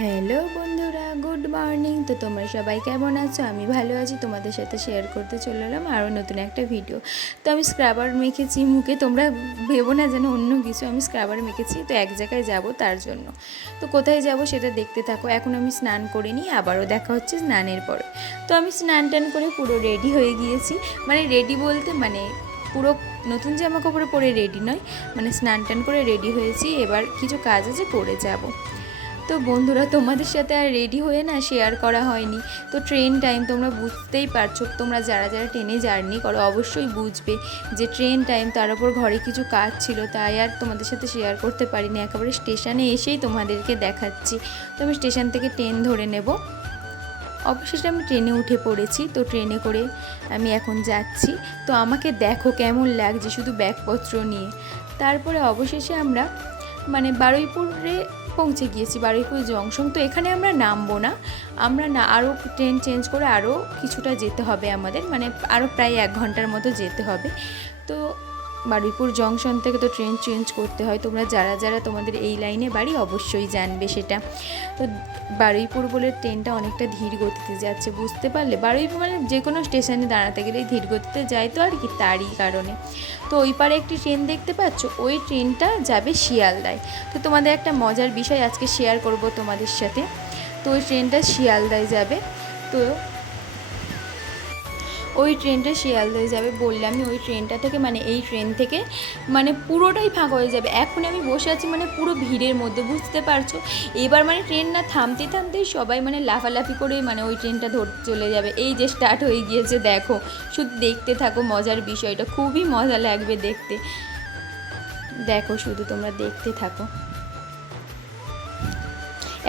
Hello বন্ধুরা, good morning. তো তোমরা সবাই কেমন আছো? আমি ভালো আছি। তোমাদের সাথে শেয়ার করতে চলে এলাম আরও নতুন একটা ভিডিও। তো আমি স্ক্রাবার মেখেছি মুখে, তোমরা ভেবো না যেন অন্য কিছু, আমি স্ক্রাবার মেখেছি। তো এক জায়গায় যাব তার জন্য। তো কোথায় যাব সেটা দেখতে থাকো। এখন আমি স্নান করে নিই, আবারও দেখা হচ্ছে স্নানের পরে। তো আমি স্নান টান করে পুরো রেডি হয়ে গিয়েছি। মানে রেডি বলতে পুরো নতুন জামা কাপড়ে পরে রেডি নয়, মানে স্নান টান করে রেডি হয়েছি। এবার কিছু কাজ আছে, করে যাব। তো বন্ধুরা, তোমাদের সাথে আর রেডি হয়ে না শেয়ার করা হয়নি। তো ট্রেন টাইম তোমরা বুঝতেই পারছো, তোমরা যারা যারা ট্রেনে জার্নি করো অবশ্যই বুঝবে যে ট্রেন টাইম, তার উপর ঘরে কিছু কাজ ছিল, তাই আর তোমাদের সাথে শেয়ার করতে পারিনি। একেবারে স্টেশনে এসেই তোমাদেরকে দেখাচ্ছি। তো আমি স্টেশন থেকে ট্রেন ধরে নেব। অবশেষে আমি ট্রেনে উঠে পড়েছি। তো ট্রেনে করে আমি এখন যাচ্ছি। তো আমাকে দেখো কেমন লাগছে শুধু ব্যাগপত্র নিয়ে। তারপরে অবশেষে আমরা বারুইপুরে পৌঁছে গিয়েছি, বারুইপুর জংশন। তো এখানে আমরা নামবো না, আমরা আরও ট্রেন চেঞ্জ করে আরও কিছুটা যেতে হবে আমাদের, আরও প্রায় 1 ঘন্টার মতো যেতে হবে। তো বারুইপুর জংশন থেকে তো ট্রেন চেঞ্জ করতে হয়। তোমরা যারা যারা তোমাদের এই লাইনে বাড়ি অবশ্যই জানবে সেটা। তো বারুইপুর বলে ট্রেনটা অনেকটা ধীর গতিতে যাচ্ছে, বুঝতে পারলে? বারুইপুর যে কোনো স্টেশনে দাঁড়াতে গেলেই ধীর গতিতে যায়, তো আর কি, তারই কারণে। তো ওই পারে একটি ট্রেন দেখতে পাচ্ছ, ওই ট্রেনটা যাবে শিয়ালদায়। তো তোমাদের একটা মজার বিষয় আজকে শেয়ার করব তোমাদের সাথে। তো ওই ট্রেনটা শিয়ালদায় যাবে। তো ওই ট্রেনটা শিয়ালদায় যাবে বললামই। ওই ট্রেনটা থেকে এই ট্রেন থেকে পুরোটাই ফাঁকা হয়ে যাবে। এখন আমি বসে আছি পুরো ভিড়ের মধ্যে, বুঝতে পারছো? এবার ট্রেন না থামতে থামতেই সবাই লাফালাফি করে ওই ট্রেনটা ধরতে চলে যাবে। এই যে স্টার্ট হয়ে গিয়েছে, দেখো, শুধু দেখতে থাকো মজার বিষয়টা, খুবই মজা লাগবে দেখতে। দেখো শুধু তোমরা দেখতে থাকো।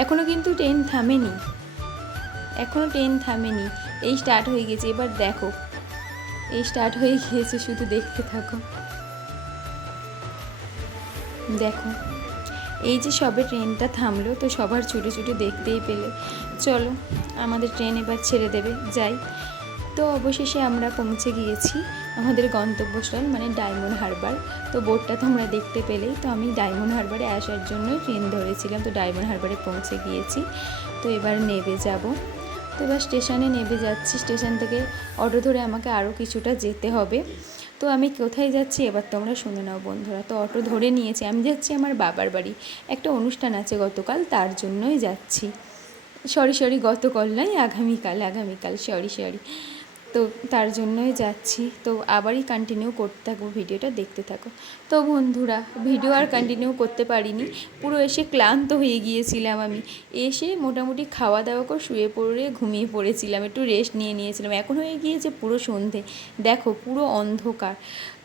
এখনও কিন্তু ট্রেন থামেনি, এই স্টার্ট হয়ে গেছে। এবার দেখো, এই স্টার্ট হয়ে গিয়েছে, শুধু দেখতে থাকো। দেখো, এই যে সবে ট্রেনটা থামলো, তো সবার ছুটে ছুটে দেখতেই পেলে। চলো, আমাদের ট্রেন এবার ছেড়ে দেবে, যাই। তো অবশেষে আমরা পৌঁছে গিয়েছি আমাদের গন্তব্যস্থল, ডায়মন্ড হারবার। তো বোর্ডটা তোমরা দেখতে পেলেই। তো আমি ডায়মন্ড হারবারে আসার জন্যই ট্রেন ধরেছিলাম। তো ডায়মন্ড হারবারে পৌঁছে গিয়েছি। তো এবার নেমে যাব। তো এবার স্টেশনে নেমে যাচ্ছি। স্টেশন থেকে অটো ধরে আমাকে আরও কিছুটা যেতে হবে। তো আমি কোথায় যাচ্ছি এবার তোমরা শুনে নাও বন্ধুরা। তো অটো ধরে নিয়েছি, আমি যাচ্ছি আমার বাবার বাড়ি। একটা অনুষ্ঠান আছে গতকাল, তার জন্যই যাচ্ছি। সরি, গতকাল নয়, আগামীকাল, সরি। তো তার জন্যই যাচ্ছি। তো আবারই কন্টিনিউ করতে থাকবো, ভিডিওটা দেখতে থাকো। তো বন্ধুরা, ভিডিও আর কন্টিনিউ করতে পারিনি, পুরো এসে ক্লান্ত হয়ে গিয়েছিলাম। আমি এসে মোটামুটি খাওয়া দাওয়া করে শুয়ে পড়ে ঘুমিয়ে পড়েছিলাম, একটু রেস্ট নিয়েছিলাম। এখন হয়ে গিয়েছে পুরো সন্ধে, দেখো পুরো অন্ধকার।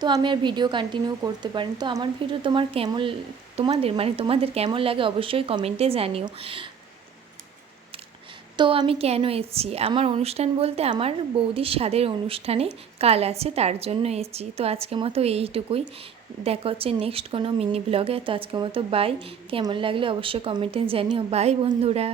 তো আমি আর ভিডিও কন্টিনিউ করতে পারিনি। তো আমার ভিডিও তোমাদের কেমন লাগে অবশ্যই কমেন্টে জানিও। তো আমি কেন এসেছি, আমার অনুষ্ঠান বলতে আমার বৌদির স্বাদের অনুষ্ঠানে কাল আছে, তার জন্য এসেছি। তো আজকের মতো এইটুকুই, দেখা হচ্ছে নেক্সট কোনো মিনি ব্লগে। তো আজকের মতো বাই। কেমন লাগলে অবশ্যই কমেন্টে জানিও। বাই বন্ধুরা।